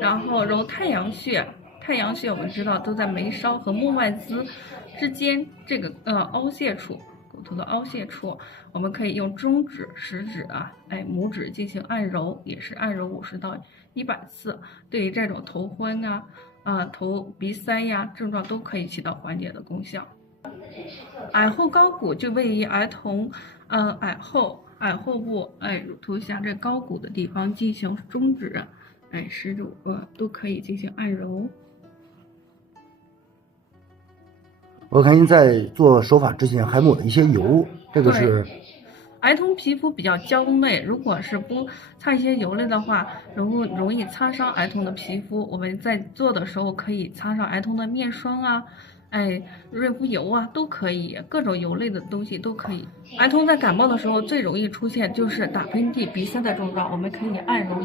然后揉太阳穴。太阳穴我们知道都在眉梢和目外眦之间这个凹陷处，骨头的凹陷处，我们可以用中指、食指拇指进行按揉，也是按揉50到100次。对于这种头昏头鼻塞呀症状都可以起到缓解的功效。耳后高骨就位于儿童耳后部乳头下这高骨的地方进行中指食指都可以进行按揉。我看您在做手法之前还抹了一些油，这个是儿童皮肤比较娇嫩，如果是不擦一些油类的话，容易擦伤儿童的皮肤。我们在做的时候可以擦上儿童的面霜润肤油都可以，各种油类的东西都可以。儿童在感冒的时候最容易出现就是打喷嚏、鼻塞的症状，我们可以按揉